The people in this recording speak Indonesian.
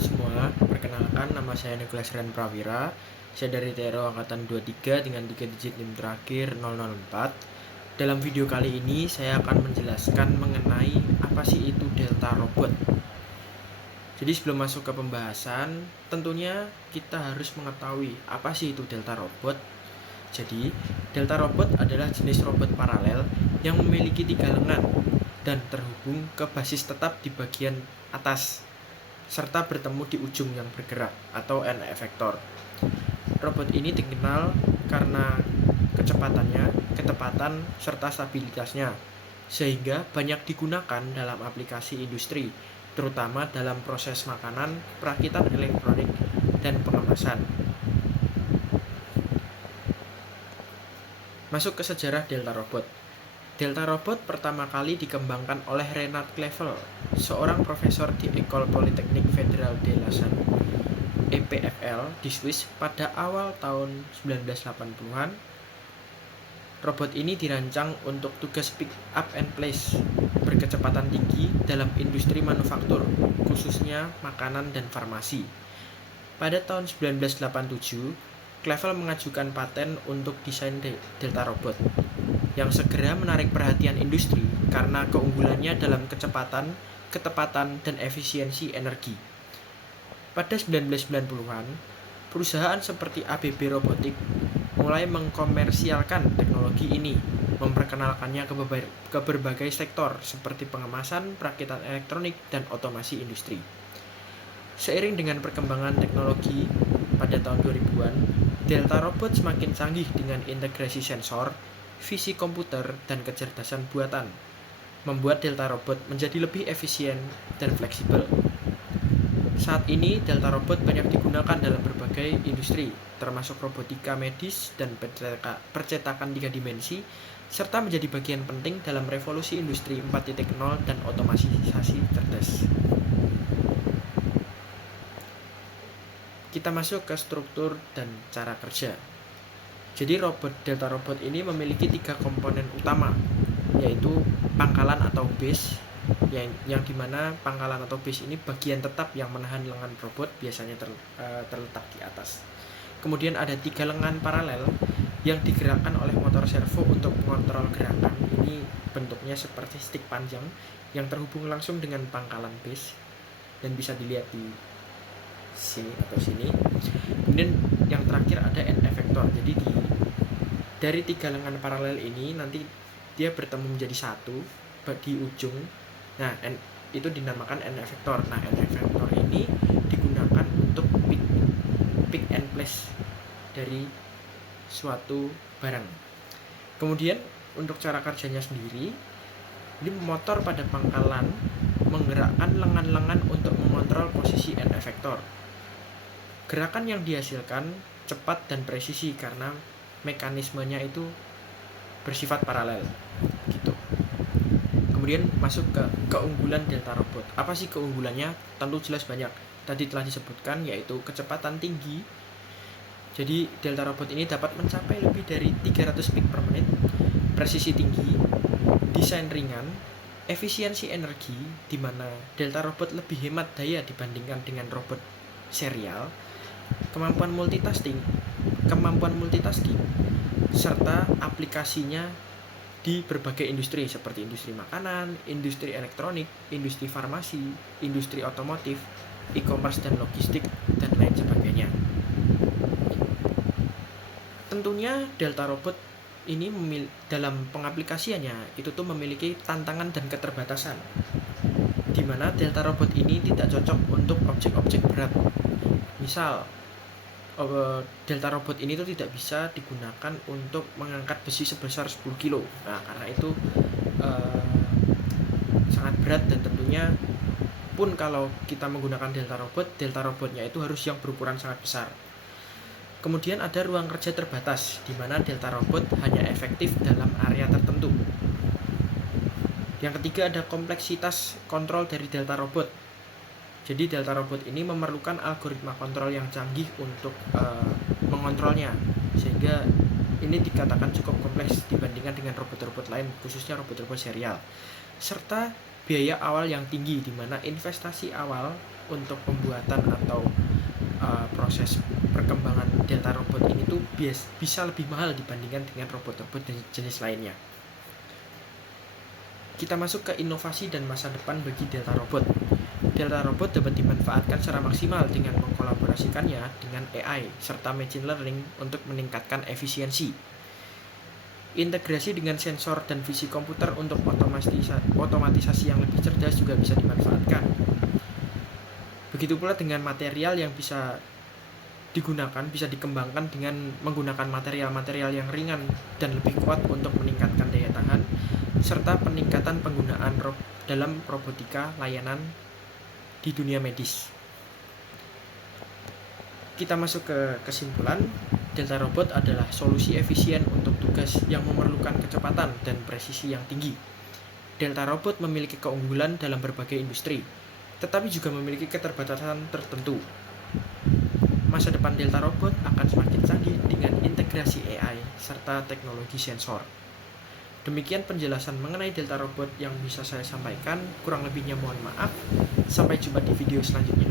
Halo semua, perkenalkan nama saya Nicholas Ren Prawira. Saya dari TRO Angkatan 23 dengan 3 digit NIM terakhir 004. Dalam video kali ini saya akan menjelaskan mengenai apa sih itu Delta Robot. Jadi sebelum masuk ke pembahasan, tentunya kita harus mengetahui apa sih itu Delta Robot. Jadi, Delta Robot adalah jenis robot paralel yang memiliki 3 lengan dan terhubung ke basis tetap di bagian atas serta bertemu di ujung yang bergerak atau end effector. Robot ini dikenal karena kecepatannya, ketepatan, serta stabilitasnya, sehingga banyak digunakan dalam aplikasi industri, terutama dalam proses makanan, perakitan elektronik, dan pengemasan. Masuk ke sejarah Delta Robot. Delta Robot pertama kali dikembangkan oleh Renard Clavel, seorang profesor di École Polytechnique Fédérale de Lausanne (EPFL) di Swiss pada awal tahun 1980-an. Robot ini dirancang untuk tugas pick up and place berkecepatan tinggi dalam industri manufaktur, khususnya makanan dan farmasi. Pada tahun 1987, Clavel mengajukan paten untuk desain Delta Robot, yang segera menarik perhatian industri karena keunggulannya dalam kecepatan, ketepatan, dan efisiensi energi. Pada 1990-an, perusahaan seperti ABB Robotik mulai mengkomersialkan teknologi ini, memperkenalkannya ke berbagai sektor seperti pengemasan, perakitan elektronik, dan otomasi industri. Seiring dengan perkembangan teknologi pada tahun 2000-an, Delta Robot semakin canggih dengan integrasi sensor, visi komputer, dan kecerdasan buatan, membuat Delta Robot menjadi lebih efisien dan fleksibel. Saat ini, Delta Robot banyak digunakan dalam berbagai industri, termasuk robotika medis dan percetakan 3 dimensi, serta menjadi bagian penting dalam revolusi industri 4.0 dan otomatisasi cerdas. Kita masuk ke struktur dan cara kerja. Jadi Delta Robot ini memiliki 3 komponen utama, yaitu pangkalan atau base, yang dimana pangkalan atau base ini bagian tetap yang menahan lengan robot, biasanya terletak di atas. Kemudian ada 3 lengan paralel yang digerakkan oleh motor servo untuk mengontrol gerakan. Ini bentuknya seperti stick panjang yang terhubung langsung dengan pangkalan base dan bisa dilihat di sini atau sini. Kemudian yang terakhir ada end effector. Jadi dari 3 lengan paralel ini nanti dia bertemu menjadi satu di ujung. Nah, itu dinamakan end effector. Nah, end effector ini digunakan untuk pick and place dari suatu barang. Kemudian untuk cara kerjanya sendiri, ini motor pada pangkalan menggerakkan lengan-lengan untuk mengontrol posisi end effector. Gerakan yang dihasilkan cepat dan presisi karena mekanismenya itu bersifat paralel gitu. Kemudian masuk ke keunggulan Delta Robot. Apa sih keunggulannya? Tentu jelas banyak. Tadi telah disebutkan, yaitu kecepatan tinggi. Jadi Delta Robot ini dapat mencapai lebih dari 300 peak per menit, presisi tinggi, desain ringan, efisiensi energi, di mana Delta Robot lebih hemat daya dibandingkan dengan robot serial, kemampuan multitasking, serta aplikasinya di berbagai industri seperti industri makanan, industri elektronik, industri farmasi, industri otomotif, e-commerce dan logistik, dan lain sebagainya. Tentunya Delta Robot ini dalam pengaplikasiannya itu tuh memiliki tantangan dan keterbatasan, di mana Delta Robot ini tidak cocok untuk objek-objek berat. Misal, Delta Robot ini tuh tidak bisa digunakan untuk mengangkat besi sebesar 10 kilo. Nah, karena itu sangat berat, dan tentunya pun kalau kita menggunakan Delta Robotnya itu harus yang berukuran sangat besar. Kemudian ada ruang kerja terbatas, di mana Delta Robot hanya efektif dalam area tertentu. Yang ketiga ada kompleksitas kontrol dari Delta Robot. Jadi Delta Robot ini memerlukan algoritma kontrol yang canggih untuk mengontrolnya, sehingga ini dikatakan cukup kompleks dibandingkan dengan robot-robot lain, khususnya robot-robot serial. Serta biaya awal yang tinggi, di mana investasi awal untuk pembuatan atau proses perkembangan Delta Robot ini tuh bisa lebih mahal dibandingkan dengan robot-robot jenis lainnya. Kita masuk ke inovasi dan masa depan bagi Delta Robot. Delta Robot dapat dimanfaatkan secara maksimal dengan mengkolaborasikannya dengan AI serta machine learning untuk meningkatkan efisiensi. Integrasi dengan sensor dan visi komputer untuk otomatisasi yang lebih cerdas juga bisa dimanfaatkan. Begitu pula dengan material yang bisa dikembangkan dengan menggunakan material-material yang ringan dan lebih kuat untuk meningkatkan daya tahan, serta peningkatan penggunaan dalam robotika layanan di dunia medis. Kita masuk ke kesimpulan. Delta Robot adalah solusi efisien untuk tugas yang memerlukan kecepatan dan presisi yang tinggi. Delta Robot memiliki keunggulan dalam berbagai industri, tetapi juga memiliki keterbatasan tertentu. Masa depan Delta Robot akan semakin canggih dengan integrasi AI serta teknologi sensor. Demikian penjelasan mengenai Delta Robot yang bisa saya sampaikan. Kurang lebihnya mohon maaf. Sampai jumpa di video selanjutnya.